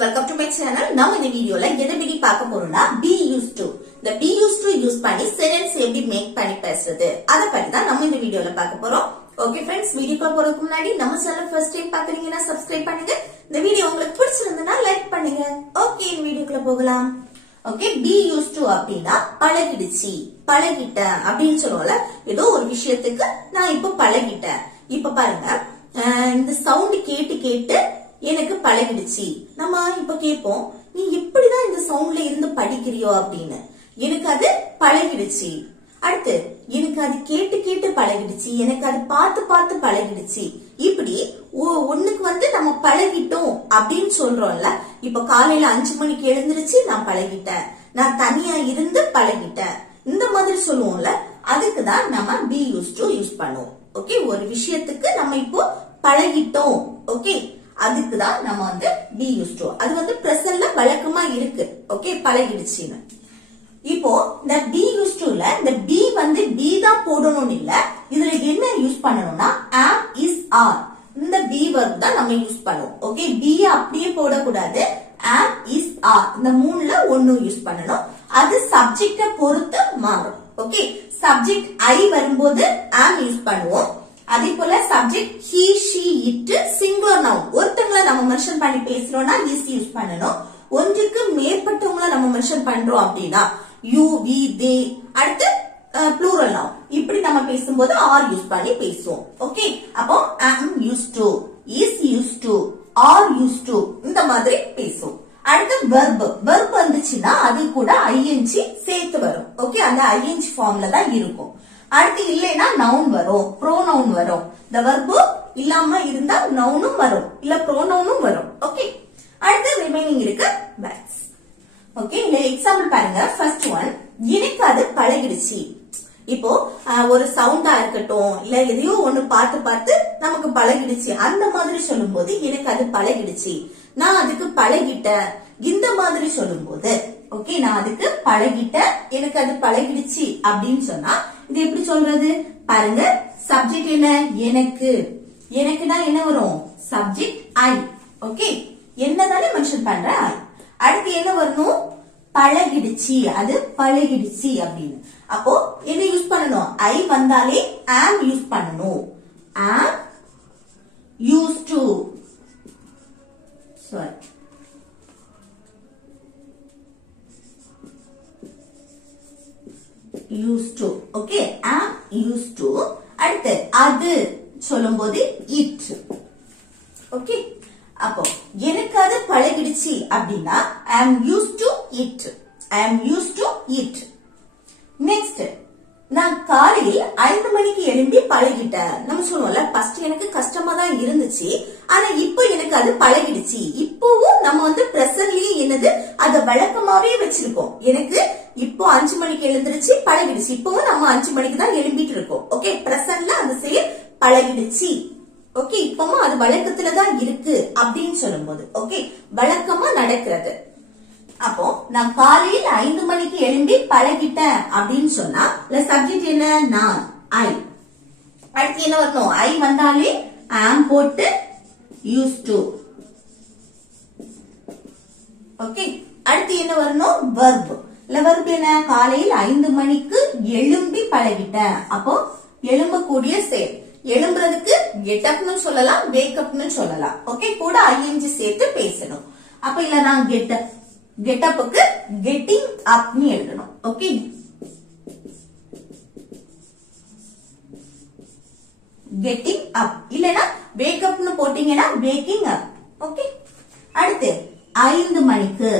welcome to my channel. Now in the video la எதை பத்தி பார்க்க போறோம்னா be used to. இந்த be used to யூஸ் பண்ணி sentence எப்படி மேக் பண்ணி பேசுறது அத பத்தி தான் நம்ம இந்த வீடியோல பார்க்க போறோம். Okay friends, வீடியோக்குள்ள போறதுக்கு முன்னாடி நம்ம சேனல் first time பார்க்கறீங்கன்னா subscribe பண்ணுங்க. இந்த வீடியோ உங்களுக்கு பிடிச்சிருந்தா லைக் பண்ணுங்க. Okay, வீடியோக்குள்ள போகலாம். Okay, be used to அப்படினா பழகிடுச்சு, பழகிட்டேன் அப்படினு சொல்றோம்ல. ஏதோ ஒரு விஷயத்துக்கு நான் இப்ப பழகிட்டேன். இப்ப பாருங்க, இந்த சவுண்ட் கேட்டு கேட்டு எனக்கு பழகிடுச்சு. நம்ம இப்ப கேட்போம், நீ எப்படிதான் இந்த சவுண்ட்ல இருந்து படிக்கிறியோ அப்படின்னு. எனக்கு அது பழகிடுச்சு. அடுத்து, எனக்கு அது கேட்டு கேட்டு பழகிடுச்சு, எனக்கு அது பார்த்து பார்த்து பழகிடுச்சு. இப்படி ஒண்ணுக்கு நம்ம பழகிட்டோம் அப்படின்னு சொல்றோம்ல. இப்ப காலையில 5 மணிக்கு எழுந்திருச்சு நான் பழகிட்டேன், நான் தனியா இருந்து பழகிட்டேன், இந்த மாதிரி சொல்லுவோம்ல. அதுக்குதான் நம்ம be used to யூஸ் பண்ணுவோம். ஓகே, ஒரு விஷயத்துக்கு நம்ம இப்போ பழகிட்டோம். ஓகே, அதுக்குதான் நம்ம be used to. அது பிரசன்ட்ல வழக்கமா இருக்கு. ஓகே, பழகிடுச்சுன்னு. இப்போ இந்த be used to ல இந்த be be தான் போடணும்னு இல்ல. இதுல என்ன யூஸ் பண்ணணும்னா am, is, are. இந்த be verb தான் நம்ம யூஸ் பண்ணுவோம். ஓகே, be அப்படியே போடக்கூடாது. am, is, are இந்த மூணுல ஒன்னு யூஸ் பண்ணணும். அது சப்ஜெக்ட பொறுத்து மாறும். ஓகே, சப்ஜெக்ட் I வரும்போது am யூஸ் பண்ணுவோம். அதே போல subject he, she, it singular noun ஒருத்தங்கள நம்ம மென்ஷன் பண்ணி பேசுறோம்னா is யூஸ் பண்ணணும். ஒன்றுக்கு மேற்பட்டவங்கள நம்ம மென்ஷன் பண்றோம் அப்படின்னா you, we, they. அடுத்து ப்ளூரல் நவுன் இப்படி நம்ம பேசும்போது are யூஸ் பண்ணி பேசுவோம். ஓகே, அப்போ am used to, is used to, are used to இந்த மாதிரி பேசுவோம். அடுத்து verb வந்துச்சுன்னா அது கூட ing சேர்த்து வரும். ஓகே, அந்த ing ஃபார்ம்ல தான் இருக்கும். அடுத்து இல்லைன்னா நவுன் வரும், ப்ரோனவுன் வரும். இந்த verb இல்லாம இருந்தா நவுனும் வரும், இல்ல ப்ரோனவுனும் வரும். ஓகே, அடுத்து ரிமைனிங் இருக்கு verbs. ஓகே, இந்த எக்ஸாம்பிள் பாருங்க. ஃபர்ஸ்ட் ஒன், எனக்கு அது பழகிடுச்சு. இப்போ ஒரு சவுண்டா இருக்கட்டும், இல்ல எதையோ ஒண்ணு பார்த்து பார்த்து நமக்கு பழகிடுச்சு, அந்த மாதிரி சொல்லும் போது எனக்கு அது பழகிடுச்சு, நான் அதுக்கு பழகிட்டேன், இந்த மாதிரி சொல்லும் போது ஓகே, நான் அதுக்கு பழகிட்டேன், எனக்கு அது பழகிடுச்சு அப்படின்னு சொன்னா இது எப்படி சொல்றது பாருங்க. சப்ஜெக்ட் என்ன? எனக்கு. எனக்குனா என்ன வரும்? Subject I. ஓகே, என்னதானே மென்ஷன் பண்ற I. அடுத்து என்ன வரணும்? பழகிடுச்சு, அது பழகிடுச்சு அப்படின்னு. அப்போ என்ன யூஸ் பண்ணணும்? I வந்தாலே am யூஸ் பண்ணணும். am used to, sorry, used to. Okay, am used to. அடுத்து அது சொல்லும் போது it. ஓகே, அப்போ எனக்கு அது பழகிடுச்சு அப்படின்னா I am used to it. I am used to it. Next, நான் காலையில் 5 மணிக்கு எழும்பி பழகிட்டேன். நம்ம சொல்லுவோம்ல, ஃபர்ஸ்ட் எனக்கு கஷ்டமா தான் இருந்துச்சு, ஆனா இப்போ எனக்கு அது பழகிடுச்சு. இப்பவும் நம்ம பிரசன்ட்லயே என்னது அத வழக்கமாவே வச்சிருக்கோம். எனக்கு இப்போ 5 மணிக்கு எழுந்திருச்சு பழகிடுச்சு, இப்பவும் நம்ம 5 மணிக்கு தான் எழும்பிட்டு இருக்கோம். ஓகே, பிரசன்ட்ல அந்த செயல் பழகிடுச்சு. ஓகே, இப்பவும் அது வழக்கத்துல தான் இருக்கு அப்படின்னு சொல்லும் போது ஓகே, வழக்கமா நடக்கிறது. அப்போ நான் காலையில் 5 மணிக்கு எழும்பி பழகிட்டேன் அப்படின்னு சொன்னா சப்ஜெக்ட் என்ன? நான், I. அடுத்து என்ன வரணும்? I வந்தாலே am போட்டு used to. ஓகே, அடுத்து என்ன வரணும்? verb. verb என்ன? காலையில் 5 மணிக்கு எழும்பி பழகிட்டேன். அப்போ எழும்பக்கூடிய செயல். எழும்புறதுக்கு get upனு சொல்லலாம், wake upனு சொல்லலாம். ஓகே, கூட ing சேர்த்து பேசணும். அப்ப இல்ல நான் get up, get upக்கு getting up னு எழுதணும். ஓகே, getting up இல்லனா wake up னு போட்டீங்கன்னா waking up. ஓகே, அடுத்து 5 மணிக்கு.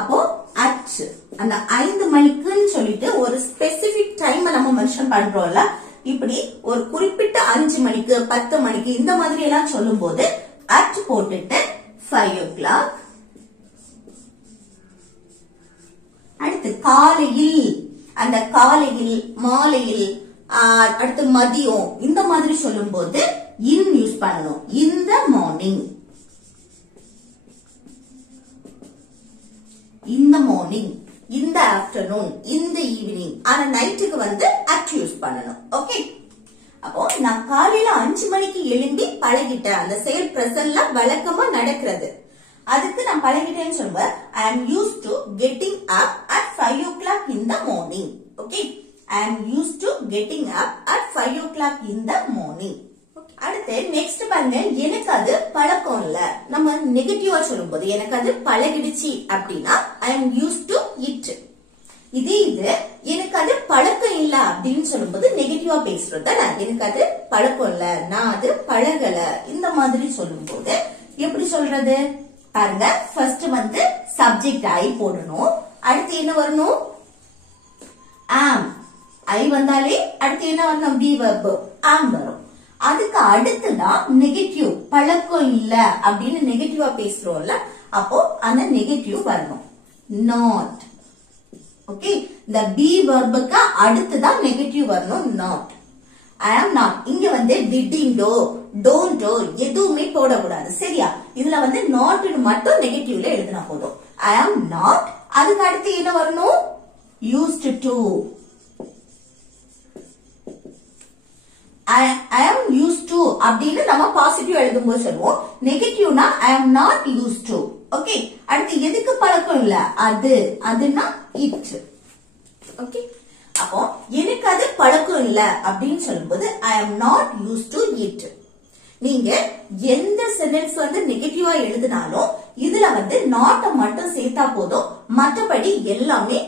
அப்போ at, அந்த 5 மணிக்குன்னு சொல்லிட்டு ஒரு ஸ்பெசிபிக் டைம் நம்ம மென்ஷன் பண்றோம்ல. இப்படி ஒரு குறிப்பிட்ட 5 மணிக்கு, 10 மணிக்கு இந்த மாதிரி எல்லாம் சொல்லும் போது at போட்டுட்டு 5 o'clock. அடுத்து காலையில், அந்த காலையில், மாலையில், அடுத்து மதியம் இந்த மாதிரி சொல்லும் போது in யூஸ் பண்ணணும். in the morning, in the morning, in the afternoon, in the evening. ஆனா நைட்டுக்கு at யூஸ் பண்ணணும். ஓகே, அப்போ நான் காலையில 5 மணிக்கு எழும்பி பழகிட்டேன், அந்த செயல் பிரசன்ட்ல வழக்கமா நடக்கிறது. அதுக்கு நான் பழகிட்டேன்னு சொல்லுவேன். I am used to getting up at 5 o'clock in the morning. Okay. I am used to getting up at 5 o'clock in the morning. அடுத்து நெக்ஸ்ட் பாருங்க, எனக்கு அது பழக்கம் இல்ல. நம்ம நெகட்டிவா சொல்லும்போது எனக்கு அது பழகிடுச்சு அப்படின்னா I am used to it. இது எனக்கு அது பழக்கம் இல்ல அப்படின்னு சொல்லும்போது நெகட்டிவா பேசுறது. எனக்கு அது பழக்கம் இல்ல, நான் அது பழகல, இந்த மாதிரி சொல்லும்போது எப்படி சொல்றது பாருங்க. ஃபர்ஸ்ட் வந்து சப்ஜெக்ட் ஐ போடணும். அடுத்து என்ன வரணும்? am. ஐ வந்தாலே அடுத்து என்ன வரணும்? பி வெர்ப் am வரும். அதுக்கு அடுத்துதான் நெகட்டிவ், பழக்கம் இல்ல அப்படின்னு நெகட்டிவா பேசுறோம்ல, அப்போ அந்த நெகட்டிவ் வரணும். not. ஓகே, இந்த பி வெர்புக்கு அடுத்துதான் நெகட்டிவ் வரணும். not. I am not. இங்க வந்து didn't-ஓ don't-ஓ எதுவுமே போடக்கூடாது. சரியா? இதுல வந்து not மட்டும் நெகட்டிவ்ல எழுதினா போதும். I am not. அதுக்கு அடுத்து என்ன வரணும்? used to. I am used to அப்படின்னு நம்ம பாசிட்டிவ் எழுதும்போது சொல்லுவோம். நெகட்டிவ்னா I am not used to. Okay, அடுத்து எதுக்கு பழக்கம் இல்ல? அதுனா it. ஓகே, அப்போ எனக்கு அது பழக்கம் இல்ல அப்படின்னு சொல்லும்போது I am not used to it. நீங்க எந்த சென்டென்ஸ் வந்து நெகட்டிவா எழுதினாலும் இதுல வந்து not மட்டும் சேர்த்தா போதும், மற்றபடி எல்லாமே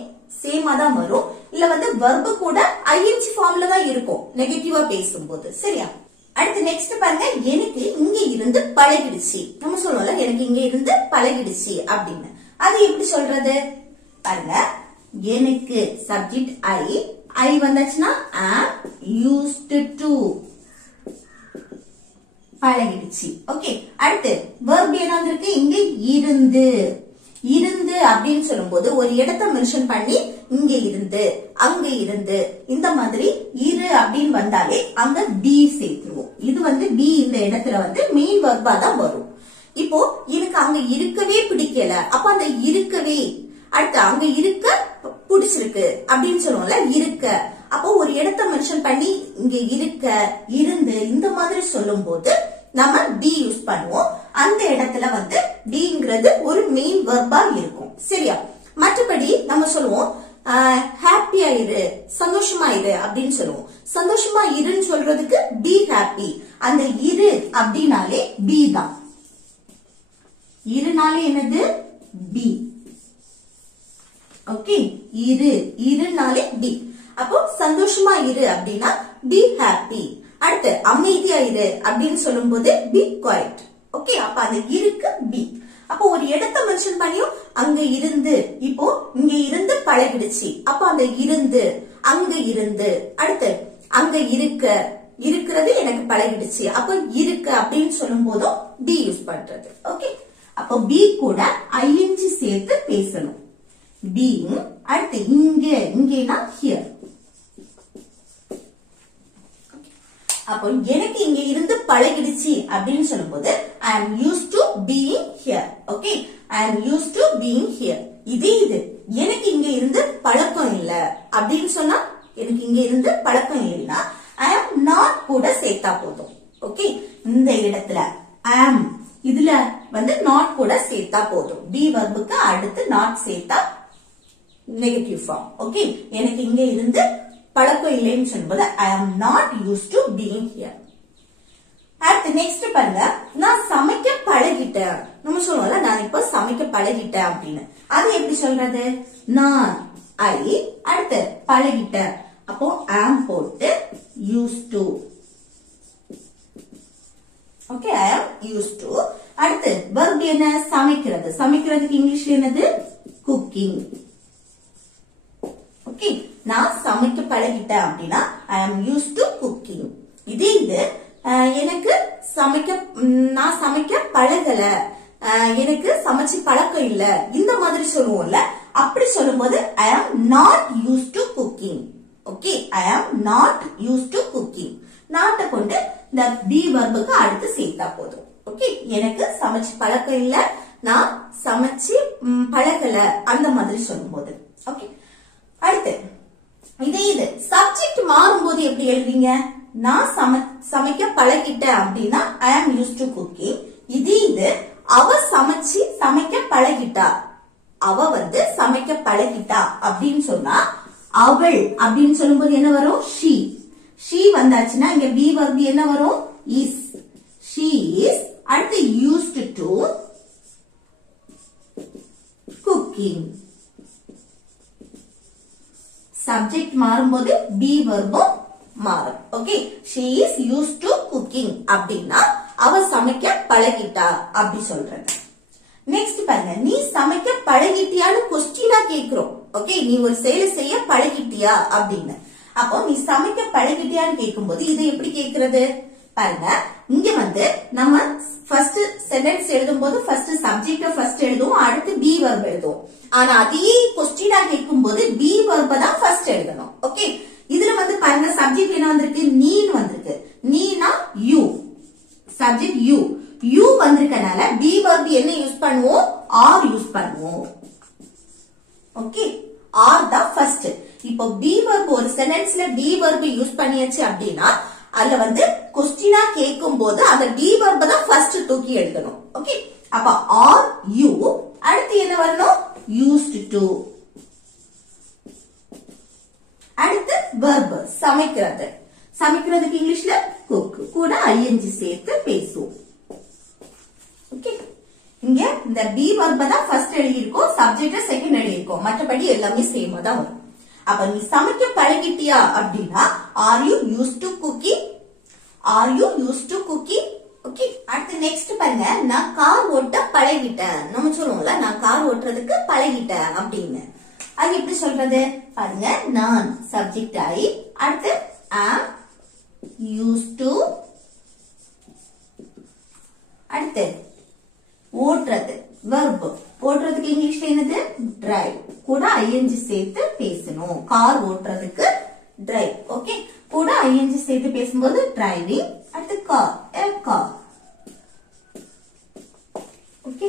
சேமா தான் வரும். இல்ல வந்து verb கூட ing ஃபார்ம்ல தான் இருக்கும் நெகட்டிவா பேசும்போது. சரியா? அடுத்து நெக்ஸ்ட் பாருங்க, எனக்கு இங்க இருந்து பழகிடுச்சு. நம்ம சொல்லுவோம்ல எனக்கு இங்க இருந்து பழகிடுச்சு அப்படின்னு. அது எப்படி சொல்றது பாருங்க. எனக்கு சப்ஜெக்ட் ஐ வந்தாச்சுன்னா am used to, பழகிடுச்சு. ஓகே, அடுத்து verb என்ன வந்திருக்கு? இங்க இருந்து அப்படின்னு சொல்லும்போது ஒரு இடத்தை மென்ஷன் பண்ணி இங்க இருந்து, அங்க இருந்து, இந்த மாதிரி இரு அப்படின்னு வந்தாலே அங்க பி சேர்த்துருவோம். இது வந்து பி இந்த இடத்துல வந்து மெயின் வெர்பா தான் வரும். இப்போ எனக்கு அங்க இருக்கவே பிடிக்கல, அப்ப அந்த இருக்கவே அடுத்து அங்க இருக்க பிடிச்சிருக்கு அப்படின்னு சொல்லுவோம்ல, இருக்க. அப்போ ஒரு இடத்தை மென்ஷன் பண்ணி இங்க இருக்க, இருந்து, இந்த மாதிரி சொல்லும் போது நம்ம பி யூஸ் பண்ணுவோம். அந்த இடத்துல வந்து பிங்கிறது ஒரு மெயின் வெர்பா இருக்கும். சரியா? மற்றபடி நம்ம சொல்லுவோம் ஹாப்பியா இரு, சந்தோஷமா இரு அப்படின்னு சொல்லுவோம். சந்தோஷமா இருன்னு சொல்றதுக்கு பி ஹாப்பி. அந்த இரு அப்படின்னாலே பி தான். இருனாலே என்னது? பி. ஓகே, இருனாலே பி. அப்போ சந்தோஷமா இரு அப்படின்னா பி ஹாப்பி. அடுத்து அமைதியா இரு அப்படின்னு சொல்லும் போது பி குவைட். ஓகே, அப்ப அந்த இருக்கு பி. அப்போ ஒரு இடத்தை மென்ஷன் பண்ணியும் அங்க இருந்து, இப்போ இங்க இருந்து பழகிடுச்சு, அப்ப அந்த இருந்து, அங்க இருந்து, அடுத்து அங்க இருக்கிறது எனக்கு பழகிடுச்சு, அப்ப இருக்க அப்படின்னு சொல்லும் போதும் பி யூஸ் பண்றது. ஓகே, அப்போ பி கூட ஐஎன்ஜி சேர்த்து பேசணும். பீயிங். அடுத்து இங்கேனா ஹியர். அப்போ எனக்கு இங்க இருந்து பழகிடுச்சு அப்படின்னு சொல்லும்போது I am used to being here. Okay, I am used to being here. இது எனக்கு இங்க இருந்து பழக்கம் இல்ல அப்படின்னு சொன்னா, எனக்கு இங்க இருந்து பழக்கம் இல்லைன்னா I am not கூட சேர்த்தா போதும். ஓகே, இந்த இடத்துல am இதுல வந்து not கூட சேர்த்தா போதும். பி வெர்புக்கு அடுத்து not சேர்த்தா நெகட்டிவ் ஃபார்ம். ஓகே, எனக்கு இங்க இருந்து பழக்கம் இல்லைன்னு சொல்லும்போது I am not used to being here. அடுத்து நெக்ஸ்ட் பாருங்க, நான் சமைக்க பழகிட்டேன். நம்ம சொல்லுவோம்ல நான் இப்ப சமைக்க பழகிட்டேன் அப்படின்னு. அது எப்படி சொல்றது? நான் அடுத்து பழகிட்டேன், அப்போ am போட்டு used to. Okay, I am used to. அடுத்து verb என்ன? சமைக்கிறது. சமைக்கிறதுக்கு இங்கிலீஷ்ல என்னது? குக்கிங். ஓகே, நான் சமைக்க பழகிட்டேன் அப்படின்னா I am used to cooking. இது எனக்கு நான் சமைக்க பழகல, எனக்கு சமைச்சு பழக்கம் இல்ல, இந்த மாதிரி சொல்லுவோம்ல, அப்படி சொல்லும்போது I am not used to cooking. Okay, I am not used to cooking. நாட்டை கொண்டு இந்த பி வெர்புக்கு அடுத்து சேர்த்தா போதும். ஓகே, எனக்கு சமைச்சு பழக்கம் இல்ல, நான் சமைச்சு பழகல, அந்த மாதிரி சொல்லும்போது. ஓகே, அடுத்து இது சப்ஜெக்ட் மாறும்போது எப்படி எழுதுவீங்க? நான் சமைக்க பழகிட்டேன் அப்படின்னா I am used to cooking. இது அவ சமைக்க பழகிட்டா. அவ சமைக்க பழகிட்டா அப்படின்னு சொன்னா அவள் அப்படின்னு சொல்லும்போது என்ன வரும்? she. she வந்தாச்சுன்னா இங்க be verb என்ன வரும்? is. she is. அடுத்து used to cooking. சப்ஜெக்ட் மாறும்போது be verb மாறும். Okay, she is used to cooking அப்படின்னா அவ சமைக்க பழகிட்டா அப்படி சொல்றாங்க. நெக்ஸ்ட் பாருங்க, நீ சமைக்க பழகிட்டியான்னு கொஸ்டினா கேக்குறோம். ஓகே, நீ ஒரு செயலை செய்ய பழகிட்டியா அப்படின்னு. அப்போ நீ சமைக்க பழகிட்டியான்னு கேட்கும்போது இதை எப்படி கேக்குறது பாருங்க. இங்க நம்ம ஃபர்ஸ்ட் சென்டென்ஸ் எழுதும் போது ஃபர்ஸ்ட் சப்ஜெக்ட ஃபர்ஸ்ட் எழுதுவோம், அடுத்து பி வெர்ப் எழுதுவோம். ஆனா அதே கொஸ்டினா கேட்கும் போது பி வெர்ப தான் ஃபர்ஸ்ட் எழுதணும். ஓகே, இதுல பாருங்க சப்ஜெக்ட் என்ன வந்திருக்கு? நீன்னு வந்திருக்கு. நீனா யூ, சப்ஜெக்ட் யூ. யூ வந்திருக்கனால பி வெர்ப் என்ன யூஸ் பண்ணுவோம்? ஆர் யூஸ் பண்ணுவோம். ஓகே, ஆர் தான் ஃபர்ஸ்ட். இப்போ பி வெர்ப் ஒரு சென்டென்ஸ்ல பி வெர்ப் யூஸ் பண்ணியாச்சு அப்படின்னா அதுல கொஸ்டினா கேட்கும் போது அந்த பி வெர்ப் தான் ஃபர்ஸ்ட் தூக்கி எழுதணும். ஓகே, அப்ப ஆர் யூ, அடுத்து என்ன வரணும்? used to. அடுத்து வெர்ப் சமைக்கிறது. சமைக்கிறதுக்கு இங்கிலீஷ்ல cook, கூட ing சேர்த்து பேசுவோம். ஓகே, இங்க இந்த பி வெர்ப் தான் ஃபர்ஸ்ட் எழுதி இருக்கோம், சப்ஜெக்ட் செகண்ட் எழுதி இருக்கோம், மற்றபடி எல்லாமே சேமா தான் வரும். அப்ப நீ சமைக்க பழகிட்டியா அப்படின்னா are you used to cooking? are you used to cooking? Okay, அடுத்து நெக்ஸ்ட் பாருங்க, நான் கார் ஓட்ட பழகிட்டேன். நம்ம சொல்லுவோம்ல நான் கார் ஓட்டுறதுக்கு பழகிட்டேன் அப்படின்னு. அது எப்படி சொல்றது பாருங்க. நான் சப்ஜெக்ட் ஆயி அடுத்து am used to, அடுத்து ஓட்டுறது வெர்ப். ஓட்டுறதுக்கு இங்கிலீஷ்ல என்னது? டிரைவ், கூட ing சேர்த்து பேசணும். கார் ஓட்டுறதுக்கு டிரைவ். ஓகே, கூட ing சேர்த்து பேசும்போது டிரைவிங். அடுத்து கார், a car. ஓகே,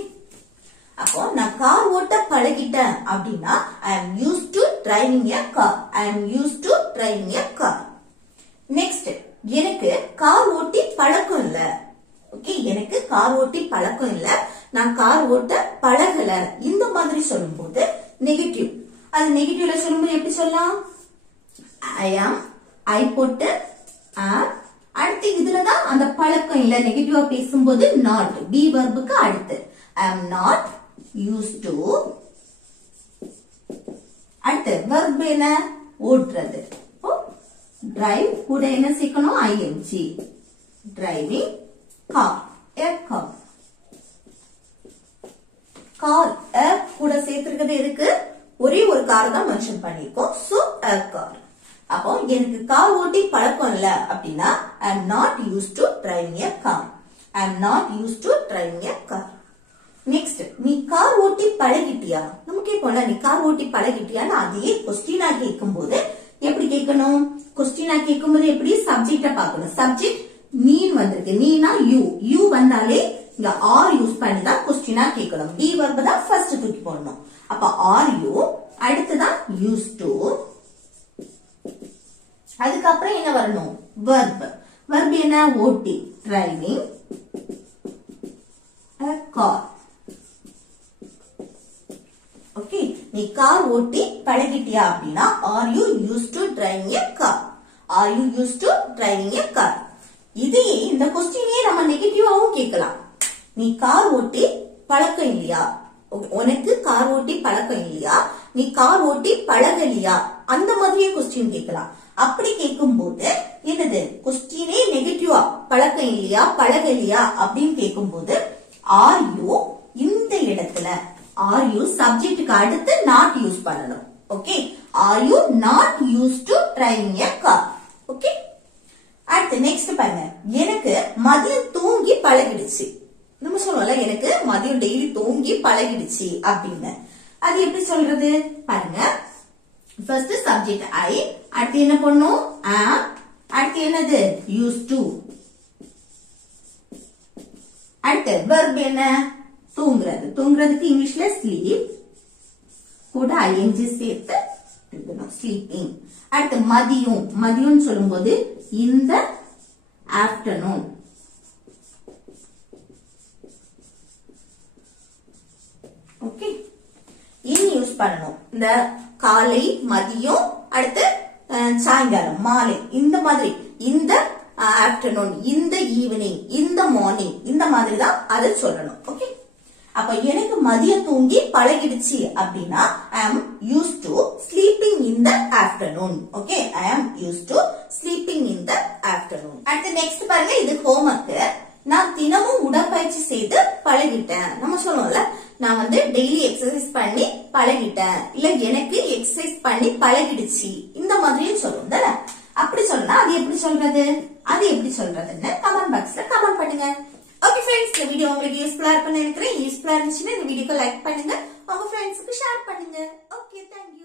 அப்போ நான் கார் ஓட்ட பழகிட்டேன் அப்படின்னா I am used to driving a car. I am used to driving a car. Next, எனக்கு கார் ஓட்டி பழக்கம் இல்ல. ஓகே, எனக்கு கார் ஓட்டி பழக்கம் இல்ல, நான் கார் ஓட்ட பழகல. இந்த மாதிரி சொல்லும்போது நெகட்டிவ். அது நெகட்டிவ்ல சொல்லும்போது எப்படி சொல்லலாம்? I am, I போட்டு am. அடுத்து இதுலதான் அந்த பழக்கம் இல்ல நெகட்டிவா பேசும்போது not, be வெர்புக்கு அடுத்து I am not used to. அடுத்து வெர்ப் என்ன? ஓட்டுறது. drive கூட என்ன சேர்க்கணும்? ing. driving car, a car. car a கூட சேர்த்திருக்கிறது எதுக்கு? ஒரே ஒரு கார் தான் மென்ஷன் பண்ணிருக்கோம். so a car. அப்போ எனக்கு கார் ஓட்டி பழக்கம் இல்ல அப்படின்னா I am not used to driving a car. I am not used to driving a car. Next, நீ கார் ஓட்டி பழகிட்டியா? நம்ம கேட்போம்ல நீ கார் ஓட்டி பழகிட்டியான்னு. அதே கொஸ்டினா கேட்கும் போது எப்படி கேட்கணும்? கொஸ்டினா கேட்கும் போது எப்படி? சப்ஜெக்ட பாக்கணும். சப்ஜெக்ட் நீன்னு வந்திருக்கு, நீனா யூ. யூ வந்தாலே இங்க ஆர் யூஸ் பண்ணி தான் கொஸ்டினா கேட்கணும். பி வெர்ப் தான் ஃபர்ஸ்ட் தூக்கி போடணும். அப்ப ஆர் யூ, அடுத்துதான் used to. அதுக்கப்புறம் என்ன வரணும்? வெர்ப். வெர்ப் என்ன? ஓட்டி, டிரைவிங் a car. ஓகே, நீ கார் ஓட்டி பழகிட்டியா அப்படின்னா are you used to driving a car? are you used to driving a car? இதையே இந்த கொஸ்டினே நம்ம நெகட்டிவாவும் கேட்கலாம். நீ கார் ஓட்டி பழக்கம் இல்லையா? உனக்கு கார் ஓட்டி பழக்கம் இல்லையா? நீ கார் ஓட்டி பழகலியா? அந்த மாதிரியே கொஸ்டின் கேட்கலாம். அப்படி கேட்கும் போது என்னது? கொஸ்டினே நெகட்டிவா பழக்கம் இல்லையா பழகலியா அப்படின்னு கேட்கும் போது ஆர் யூ இந்த இடத்துல ஆர் யூ சப்ஜெக்டுக்கு அடுத்து நாட் யூஸ் பண்ணணும். Okay, are you not use to driving a car? Okay, அடுத்து நெக்ஸ்ட் பாருங்க, எனக்கு மதியம் தூங்கி பழகிடுச்சு. நம்ம சொல்லுவோம்ல எனக்கு மதியம் டெய்லி தூங்கி பழகிடுச்சு அப்படின்னு. அது எப்படி சொல்றது பாருங்க. ஃபர்ஸ்ட் சப்ஜெக்ட் ஐ, அடுத்து என்ன பண்ணும்? am, அடுத்து என்னது? used to. அடுத்து verb என்ன? தூங்குறது. தூங்குறதுக்கு இங்கிலீஷ்ல sleep, கூட ing சேர்த்து sleeping. அடுத்து மதியம். மதியம் சொல்லும்போது in the afternoon. பண்ணணும். இந்த காலை, மதியம், அடுத்து சாயங்காலம், மாலை, இந்த மாதிரி, இந்த ஆஃப்டர்நூன், இந்த ஈவினிங், இந்த மார்னிங், இந்த மாதிரி தான் அதை சொல்லணும். ஓகே, அப்ப எனக்கு மதியம் தூங்கி பழகிடுச்சு அப்படின்னா I am used to sleeping in the afternoon. Okay, I am used to sleeping in the afternoon. அடுத்து நெக்ஸ்ட் பாருங்க, இது ஹோம்வொர்க். நான் தினமும் உடற்பயிற்சி செய்து பழகிட்டேன். நம்ம சொல்லுவோம்ல, நான் வந்து டெய்லி எக்ஸசைஸ் பண்ணி பழகிட்டேன், இல்ல எனக்கு எக்ஸசைஸ் பண்ணி பழகிடுச்சு, இந்த மாதிரியும் சொல்லுவோம் தானே. அப்படி சொன்னா அது எப்படி சொல்றதுன்னு கமெண்ட் பாக்ஸ்ல கமெண்ட் பண்ணுங்க. ஓகே ஃப்ரெண்ட்ஸ், இந்த வீடியோ உங்களுக்கு யூஸ்ஃபுல்லா இருக்கும்னு நினைக்கிறேன். யூஸ்ஃபுல்லா இருந்துச்சுன்னா இந்த வீடியோக்கு லைக் பண்ணுங்க, உங்க ஃப்ரெண்ட்ஸ்க்கு ஷேர் பண்ணுங்க. Okay, thank you.